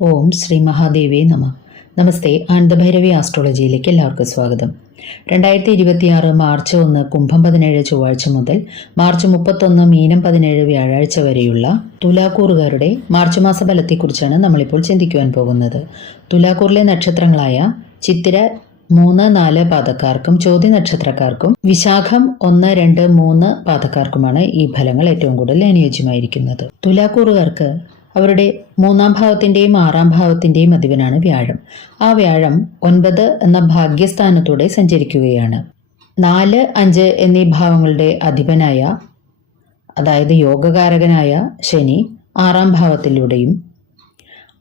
ഓം ശ്രീ മഹാദേവേ നമ. നമസ്തേ. ആനന്ദഭൈരവി ആസ്ട്രോളജിയിലേക്ക് എല്ലാവർക്കും സ്വാഗതം. 2026 മാർച്ച് 1 കുംഭം 17 ചൊവ്വാഴ്ച മുതൽ മാർച്ച് 31 മീനം 17 വ്യാഴാഴ്ച വരെയുള്ള തുലാക്കൂറുകാരുടെ മാർച്ച് മാസ ഫലത്തെക്കുറിച്ചാണ് നമ്മളിപ്പോൾ ചിന്തിക്കുവാൻ പോകുന്നത്. തുലാക്കൂറിലെ നക്ഷത്രങ്ങളായ ചിത്തിര 3, 4 പാദക്കാർക്കും ചോതി നക്ഷത്രക്കാർക്കും വിശാഖം 1, 2, 3 പാദക്കാർക്കുമാണ് ഈ ഫലങ്ങൾ ഏറ്റവും കൂടുതൽ അനുയോജ്യമായിരിക്കുന്നത്. തുലാക്കൂറുകാർക്ക് അവരുടെ 3ാം ഭാവത്തിൻ്റെയും 6ാം ഭാവത്തിൻ്റെയും അധിപനാണ് വ്യാഴം. ആ വ്യാഴം 9 എന്ന ഭാഗ്യസ്ഥാനത്തൂടെ സഞ്ചരിക്കുകയാണ്. 4, 5 എന്നീ ഭാവങ്ങളുടെ അധിപനായ, അതായത് യോഗകാരകനായ ശനി 6ാം ഭാവത്തിലൂടെയും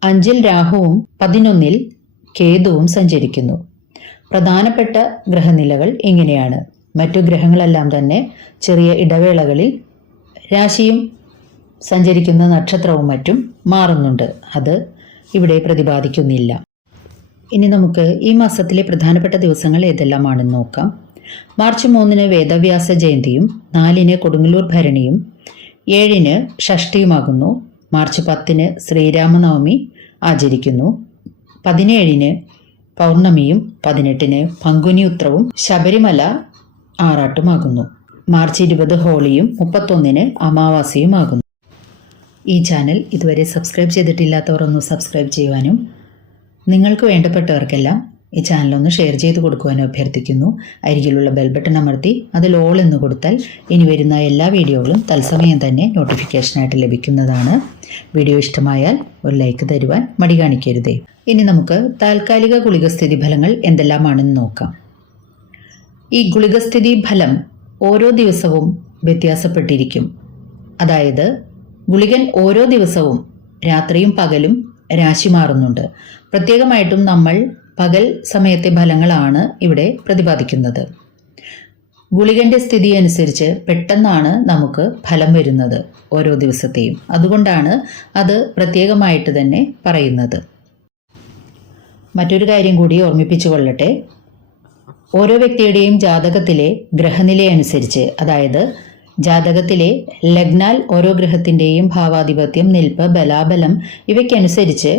5-ൽ രാഹുവും 11-ൽ കേതുവും സഞ്ചരിക്കുന്നു. പ്രധാനപ്പെട്ട ഗ്രഹനിലകൾ ഇങ്ങനെയാണ്. മറ്റു ഗ്രഹങ്ങളെല്ലാം തന്നെ ചെറിയ ഇടവേളകളിൽ രാശിയും സഞ്ചരിക്കുന്ന നക്ഷത്രവും മറ്റും മാറുന്നുണ്ട്. അത് ഇവിടെ പ്രതിപാദിക്കുന്നില്ല. ഇനി നമുക്ക് ഈ മാസത്തിലെ പ്രധാനപ്പെട്ട ദിവസങ്ങൾ ഏതെല്ലാമാണെന്ന് നോക്കാം. മാർച്ച് 3 വേദവ്യാസ ജയന്തിയും 4 കൊടുങ്ങല്ലൂർ ഭരണിയും 7 ഷഷ്ടിയുമാകുന്നു. മാർച്ച് 10 ശ്രീരാമനവമി ആചരിക്കുന്നു. 17 പൗർണമിയും 18 പങ്കുനി ഉത്രവും ശബരിമല ആറാട്ടുമാകുന്നു. മാർച്ച് 20 ഹോളിയും 31 അമാവാസിയുമാകുന്നു. ഈ ചാനൽ ഇതുവരെ സബ്സ്ക്രൈബ് ചെയ്തിട്ടില്ലാത്തവർ ഒന്ന് സബ്സ്ക്രൈബ് ചെയ്യുവാനും നിങ്ങൾക്ക് വേണ്ടപ്പെട്ടവർക്കെല്ലാം ഈ ചാനലൊന്ന് ഷെയർ ചെയ്ത് കൊടുക്കുവാനും അഭ്യർത്ഥിക്കുന്നു. അരികിലുള്ള ബെൽ ബട്ടൺ അമർത്തി അതിൽ ഓൾ എന്ന് കൊടുത്താൽ ഇനി വരുന്ന എല്ലാ വീഡിയോകളും തത്സമയം തന്നെ നോട്ടിഫിക്കേഷനായിട്ട് ലഭിക്കുന്നതാണ്. വീഡിയോ ഇഷ്ടമായാൽ ഒരു ലൈക്ക് തരുവാൻ മടി കാണിക്കരുതേ. ഇനി നമുക്ക് താൽക്കാലിക ഗുളികസ്ഥിതി ഫലങ്ങൾ എന്തെല്ലാമാണെന്ന് നോക്കാം. ഈ ഗുളികസ്ഥിതി ഫലം ഓരോ ദിവസവും വ്യത്യാസപ്പെട്ടിരിക്കും. അതായത് ഗുളികൻ ഓരോ ദിവസവും രാത്രിയും പകലും രാശി മാറുന്നുണ്ട്. പ്രത്യേകമായിട്ടും നമ്മൾ പകൽ സമയത്തെ ഫലങ്ങളാണ് ഇവിടെ പ്രതിപാദിക്കുന്നത്. ഗുളികന്റെ സ്ഥിതി അനുസരിച്ച് പെട്ടെന്നാണ് നമുക്ക് ഫലം വരുന്നത് ഓരോ ദിവസത്തെയും. അതുകൊണ്ടാണ് അത് പ്രത്യേകമായിട്ട് തന്നെ പറയുന്നത്. മറ്റൊരു കാര്യം കൂടി ഓർമ്മിപ്പിച്ചു കൊള്ളട്ടെ. ഓരോ വ്യക്തിയുടെയും ജാതകത്തിലെ ഗ്രഹനില അനുസരിച്ച്, അതായത് ജാതകത്തിലെ ലഗ്നാൽ ഓരോ ഗ്രഹത്തിൻ്റെയും ഭാവാധിപത്യം, നിൽപ്പ്, ബലാബലം ഇവയ്ക്കനുസരിച്ച്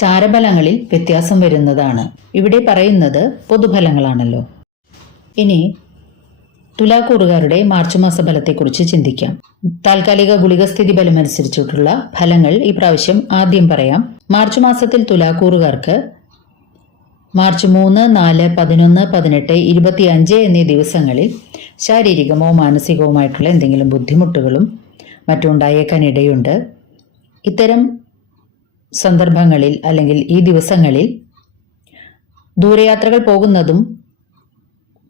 ചാരഫലങ്ങളിൽ വ്യത്യാസം വരുന്നതാണ്. ഇവിടെ പറയുന്നത് പൊതുഫലങ്ങളാണല്ലോ. ഇനി തുലാക്കൂറുകാരുടെ മാർച്ച് മാസ ഫലത്തെക്കുറിച്ച് ചിന്തിക്കാം. താൽക്കാലിക ഗുളികസ്ഥിതി ഫലമനുസരിച്ചിട്ടുള്ള ഫലങ്ങൾ ഈ പ്രാവശ്യം ആദ്യം പറയാം. മാർച്ച് മാസത്തിൽ തുലാക്കൂറുകാർക്ക് മാർച്ച് 3, 4, 11, 18, 25 എന്നീ ദിവസങ്ങളിൽ ശാരീരികമോ മാനസികവുമായിട്ടുള്ള എന്തെങ്കിലും ബുദ്ധിമുട്ടുകളും മറ്റും ഉണ്ടായേക്കാൻ ഇടയുണ്ട്. ഇത്തരം സന്ദർഭങ്ങളിൽ അല്ലെങ്കിൽ ഈ ദിവസങ്ങളിൽ ദൂരയാത്രകൾ പോകുന്നതും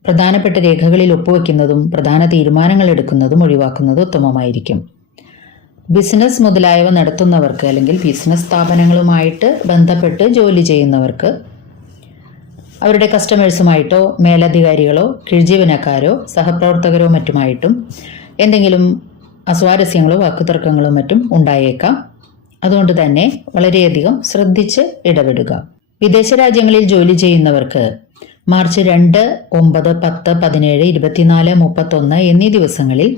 പ്രധാനപ്പെട്ട രേഖകളിൽ ഒപ്പുവെക്കുന്നതും പ്രധാന തീരുമാനങ്ങൾ എടുക്കുന്നതും ഒഴിവാക്കുന്നത് ഉത്തമമായിരിക്കും. ബിസിനസ് മുതലായവ നടത്തുന്നവർക്ക് അല്ലെങ്കിൽ ബിസിനസ് സ്ഥാപനങ്ങളുമായിട്ട് ബന്ധപ്പെട്ട് ജോലി ചെയ്യുന്നവർക്ക് അവരുടെ കസ്റ്റമേഴ്സുമായിട്ടോ മേലധികാരികളോ കീഴ്ജീവനക്കാരോ സഹപ്രവർത്തകരോ മറ്റുമായിട്ടും എന്തെങ്കിലും അസ്വാരസ്യങ്ങളോ വാക്കുതർക്കങ്ങളോ മറ്റും ഉണ്ടായേക്കാം. അതുകൊണ്ട് തന്നെ വളരെയധികം ശ്രദ്ധിച്ച് ഇടപെടുക. വിദേശ രാജ്യങ്ങളിൽ ജോലി ചെയ്യുന്നവർക്ക് മാർച്ച് 2, 9, 10, 17, 24, 31 എന്നീ ദിവസങ്ങളിൽ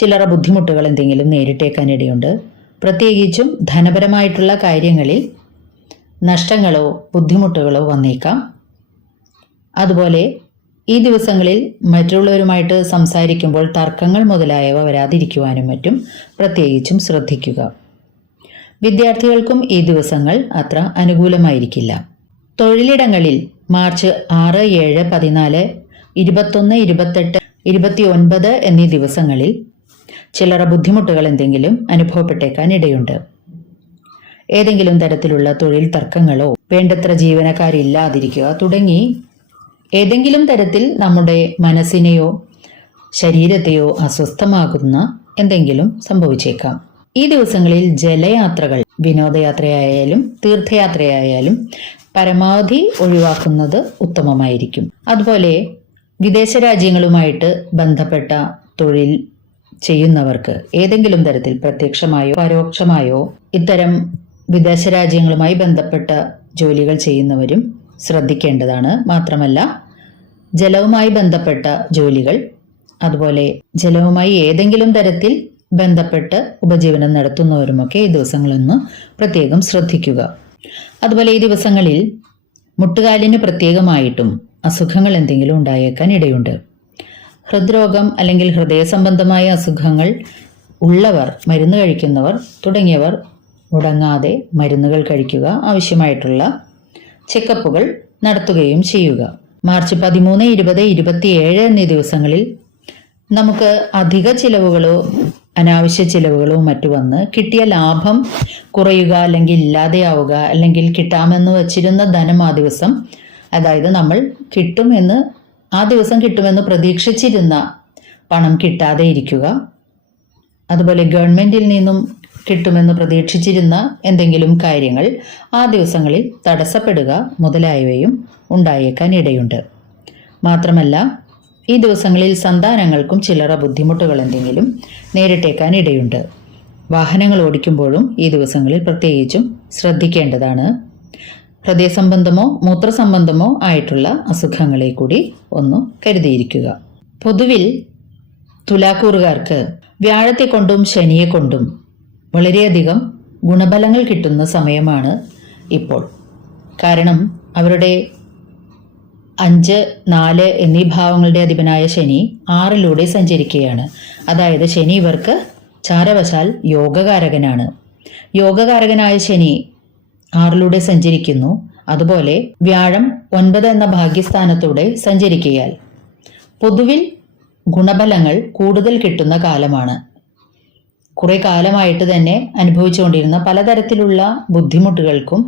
ചില്ലറ ബുദ്ധിമുട്ടുകൾ എന്തെങ്കിലും നേരിട്ടേക്കാനിടയുണ്ട്. പ്രത്യേകിച്ചും ധനപരമായിട്ടുള്ള കാര്യങ്ങളിൽ നഷ്ടങ്ങളോ ബുദ്ധിമുട്ടുകളോ വന്നേക്കാം. അതുപോലെ ഈ ദിവസങ്ങളിൽ മറ്റുള്ളവരുമായിട്ട് സംസാരിക്കുമ്പോൾ തർക്കങ്ങൾ മുതലായവ വരാതിരിക്കുവാനും മറ്റും പ്രത്യേകിച്ചും ശ്രദ്ധിക്കുക. വിദ്യാർത്ഥികൾക്കും ഈ ദിവസങ്ങൾ അത്ര അനുകൂലമായിരിക്കില്ല. തൊഴിലിടങ്ങളിൽ മാർച്ച് 6, 7, 14, 21, 28, 29 എന്നീ ദിവസങ്ങളിൽ ചില്ലറ ബുദ്ധിമുട്ടുകൾ എന്തെങ്കിലും അനുഭവപ്പെട്ടേക്കാൻ ഇടയുണ്ട്. ഏതെങ്കിലും തരത്തിലുള്ള തൊഴിൽ തർക്കങ്ങളോ വേണ്ടത്ര ജീവനക്കാരില്ലാതിരിക്കുക തുടങ്ങി ഏതെങ്കിലും തരത്തിൽ നമ്മുടെ മനസ്സിനെയോ ശരീരത്തെയോ അസ്വസ്ഥമാകുന്ന എന്തെങ്കിലും സംഭവിച്ചേക്കാം. ഈ ദിവസങ്ങളിൽ ജലയാത്രകൾ, വിനോദയാത്രയായാലും തീർത്ഥയാത്രയായാലും പരമാവധി ഒഴിവാക്കുന്നത് ഉത്തമമായിരിക്കും. അതുപോലെ വിദേശ രാജ്യങ്ങളുമായിട്ട് ബന്ധപ്പെട്ട തൊഴിൽ ചെയ്യുന്നവർക്ക് ഏതെങ്കിലും തരത്തിൽ പ്രത്യക്ഷമായോ പരോക്ഷമായോ ഇത്തരം വിദേശ രാജ്യങ്ങളുമായി ബന്ധപ്പെട്ട ജോലികൾ ചെയ്യുന്നവരും ശ്രദ്ധിക്കേണ്ടതാണ്. മാത്രമല്ല ജലവുമായി ബന്ധപ്പെട്ട ജോലികൾ, അതുപോലെ ജലവുമായി ഏതെങ്കിലും തരത്തിൽ ബന്ധപ്പെട്ട് ഉപജീവനം നടത്തുന്നവരുമൊക്കെ ഈ ദിവസങ്ങളൊന്ന് പ്രത്യേകം ശ്രദ്ധിക്കുക. അതുപോലെ ഈ ദിവസങ്ങളിൽ മുട്ടുകാലിന് പ്രത്യേകമായിട്ടും അസുഖങ്ങൾ എന്തെങ്കിലും ഉണ്ടായേക്കാൻ ഇടയുണ്ട്. ഹൃദ്രോഗം അല്ലെങ്കിൽ ഹൃദയ സംബന്ധമായ അസുഖങ്ങൾ ഉള്ളവർ, മരുന്ന് കഴിക്കുന്നവർ തുടങ്ങിയവർ മുടങ്ങാതെ മരുന്നുകൾ കഴിക്കുക, ആവശ്യമായിട്ടുള്ള ചെക്കപ്പുകൾ നടത്തുകയും ചെയ്യുക. മാർച്ച് 13, 20, 27 എന്നീ ദിവസങ്ങളിൽ നമുക്ക് അധിക ചിലവുകളോ അനാവശ്യ ചിലവുകളോ മറ്റു വന്ന് കിട്ടിയ ലാഭം കുറയുക അല്ലെങ്കിൽ ഇല്ലാതെയാവുക, അല്ലെങ്കിൽ കിട്ടാമെന്ന് വച്ചിരുന്ന ധനം ആ ദിവസം, അതായത് നമ്മൾ ആ ദിവസം കിട്ടുമെന്ന് പ്രതീക്ഷിച്ചിരുന്ന പണം കിട്ടാതെ ഇരിക്കുക, അതുപോലെ ഗവൺമെന്റിൽ നിന്നും കിട്ടുമെന്ന് പ്രതീക്ഷിച്ചിരുന്ന എന്തെങ്കിലും കാര്യങ്ങൾ ആ ദിവസങ്ങളിൽ തടസ്സപ്പെടുക മുതലായവയും ഉണ്ടായേക്കാൻ ഇടയുണ്ട്. മാത്രമല്ല ഈ ദിവസങ്ങളിൽ സന്താനങ്ങൾക്കും ചില്ലറ ബുദ്ധിമുട്ടുകൾ എന്തെങ്കിലും നേരിട്ടേക്കാൻ ഇടയുണ്ട്. വാഹനങ്ങൾ ഓടിക്കുമ്പോഴും ഈ ദിവസങ്ങളിൽ പ്രത്യേകിച്ചും ശ്രദ്ധിക്കേണ്ടതാണ്. ഹൃദയ സംബന്ധമോ മൂത്രസംബന്ധമോ ആയിട്ടുള്ള അസുഖങ്ങളെ കൂടി ഒന്ന് കരുതിയിരിക്കുക. പൊതുവിൽ തുലാക്കൂറുകാർക്ക് വ്യാഴത്തെ കൊണ്ടും ശനിയെ കൊണ്ടും വളരെയധികം ഗുണഫലങ്ങൾ കിട്ടുന്ന സമയമാണ് ഇപ്പോൾ. കാരണം അവരുടെ 5, 4 എന്നീ ഭാവങ്ങളുടെ അധിപനായ ശനി 6-ലൂടെ സഞ്ചരിക്കുകയാണ്. അതായത് ശനി ഇവർക്ക് ചാരവശാൽ യോഗകാരകനാണ്. യോഗകാരകനായ ശനി 6-ലൂടെ സഞ്ചരിക്കുന്നു. അതുപോലെ വ്യാഴം 9 എന്ന ഭാഗ്യസ്ഥാനത്തൂടെ സഞ്ചരിക്കയാൽ പൊതുവിൽ ഗുണഫലങ്ങൾ കൂടുതൽ കിട്ടുന്ന കാലമാണ്. കുറെ കാലമായിട്ട് തന്നെ അനുഭവിച്ചുകൊണ്ടിരുന്ന പലതരത്തിലുള്ള ബുദ്ധിമുട്ടുകൾക്കും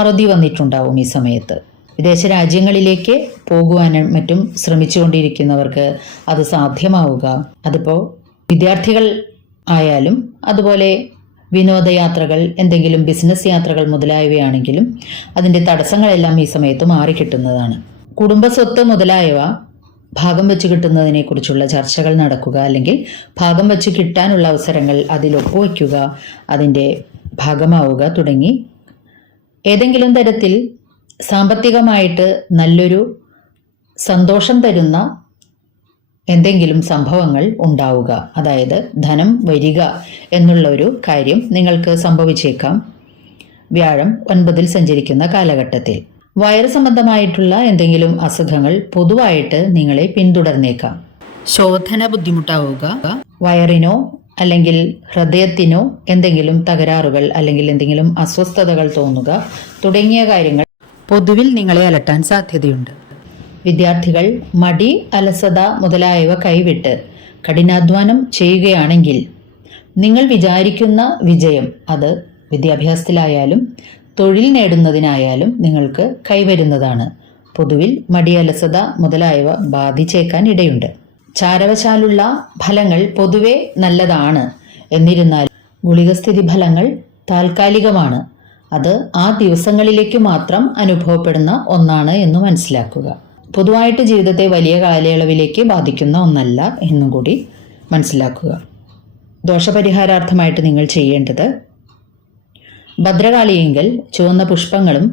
അറുതി വന്നിട്ടുണ്ടാവും ഈ സമയത്ത്. വിദേശ രാജ്യങ്ങളിലേക്ക് പോകുവാനും മറ്റും ശ്രമിച്ചുകൊണ്ടിരിക്കുന്നവർക്ക് അത് സാധ്യമാവുക, അതിപ്പോൾ വിദ്യാർത്ഥികൾ ആയാലും അതുപോലെ വിനോദയാത്രകൾ, എന്തെങ്കിലും ബിസിനസ് യാത്രകൾ മുതലായവയാണെങ്കിലും അതിൻ്റെ തടസ്സങ്ങളെല്ലാം ഈ സമയത്ത് മാറിക്കിട്ടുന്നതാണ്. കുടുംബസ്വത്ത് മുതലായവ ഭാഗം വെച്ച് കിട്ടുന്നതിനെ കുറിച്ചുള്ള ചർച്ചകൾ നടക്കുക, അല്ലെങ്കിൽ ഭാഗം വെച്ച് കിട്ടാനുള്ള അവസരങ്ങൾ അതിൽ ഒപ്പുവയ്ക്കുക, അതിൻ്റെ ഭാഗമാവുക തുടങ്ങി ഏതെങ്കിലും തരത്തിൽ സാമ്പത്തികമായിട്ട് നല്ലൊരു സന്തോഷം തരുന്ന എന്തെങ്കിലും സംഭവങ്ങൾ ഉണ്ടാവുക, അതായത് ധനം വരിക എന്നുള്ള ഒരു കാര്യം നിങ്ങൾക്ക് സംഭവിച്ചേക്കാം വ്യാഴം 9-ൽ സഞ്ചരിക്കുന്ന കാലഘട്ടത്തിൽ. വയറ് സംബന്ധമായിട്ടുള്ള എന്തെങ്കിലും അസുഖങ്ങൾ പൊതുവായിട്ട് നിങ്ങളെ പിന്തുടർന്നേക്കാം. ശോധന ബുദ്ധിമുട്ടാവുക, വയറിനോ അല്ലെങ്കിൽ ഹൃദയത്തിനോ എന്തെങ്കിലും തകരാറുകൾ അല്ലെങ്കിൽ എന്തെങ്കിലും അസ്വസ്ഥതകൾ തോന്നുക തുടങ്ങിയ കാര്യങ്ങൾ പൊതുവിൽ നിങ്ങളെ അലട്ടാൻ സാധ്യതയുണ്ട്. വിദ്യാർത്ഥികൾ മടി, അലസത മുതലായവ കൈവിട്ട് കഠിനാധ്വാനം ചെയ്യുകയാണെങ്കിൽ നിങ്ങൾ വിചാരിക്കുന്ന വിജയം, അത് വിദ്യാഭ്യാസത്തിലായാലും തൊഴിൽ നേടുന്നതിനായാലും നിങ്ങൾക്ക് കൈവരുന്നതാണ്. പൊതുവിൽ മടി, അലസത മുതലായവ ബാധിച്ചേക്കാൻ ഇടയുണ്ട്. ചാരവശാലുള്ള ഫലങ്ങൾ പൊതുവെ നല്ലതാണ്. എന്നിരുന്നാലും ഗുളികസ്ഥിതി ഫലങ്ങൾ താൽക്കാലികമാണ്. അത് ആ ദിവസങ്ങളിലേക്ക് മാത്രം അനുഭവപ്പെടുന്ന ഒന്നാണ് എന്ന് മനസ്സിലാക്കുക. പൊതുവായിട്ട് ജീവിതത്തെ വലിയ കാലയളവിലേക്ക് ബാധിക്കുന്ന ഒന്നല്ല എന്നും കൂടി മനസ്സിലാക്കുക. ദോഷപരിഹാരാർത്ഥമായിട്ട് നിങ്ങൾ ചെയ്യേണ്ടത് ഭദ്രകാളിയെങ്കിൽ ചുവന്ന പുഷ്പങ്ങളും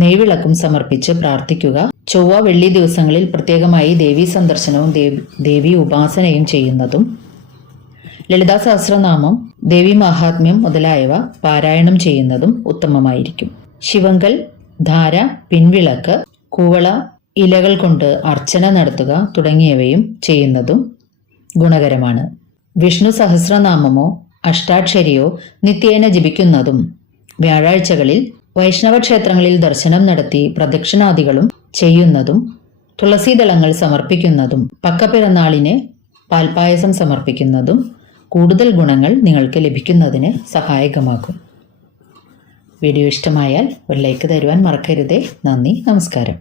നെയ്വിളക്കും സമർപ്പിച്ച് പ്രാർത്ഥിക്കുക. ചൊവ്വ, വെള്ളി ദിവസങ്ങളിൽ പ്രത്യേകമായി ദേവീ സന്ദർശനവും ദേവീ ഉപാസനയും ചെയ്യുന്നതും, ലളിതാ സഹസ്രനാമം, ദേവി മഹാത്മ്യം മുതലായവ പാരായണം ചെയ്യുന്നതും ഉത്തമമായിരിക്കും. ശിവങ്കൽ, ധാര, പിൻവിളക്ക്, കൂവള ഇലകൾ കൊണ്ട് അർച്ചന നടത്തുക തുടങ്ങിയവയും ചെയ്യുന്നതും ഗുണകരമാണ്. വിഷ്ണു സഹസ്രനാമമോ അഷ്ടാക്ഷരിയോ നിത്യേന ജപിക്കുന്നതും, വ്യാഴാഴ്ചകളിൽ വൈഷ്ണവ ക്ഷേത്രങ്ങളിൽ ദർശനം നടത്തി പ്രദക്ഷിണാദികളും ചെയ്യുന്നതും, തുളസീദളങ്ങൾ സമർപ്പിക്കുന്നതും, പക്കപ്പിറന്നാളിന് പാൽപ്പായസം സമർപ്പിക്കുന്നതും കൂടുതൽ ഗുണങ്ങൾ നിങ്ങൾക്ക് ലഭിക്കുന്നതിന് സഹായകമാകും. വീഡിയോ ഇഷ്ടമായാൽ ഒരു ലൈക്ക് തരുവാൻ മറക്കരുതേ. നന്ദി, നമസ്കാരം.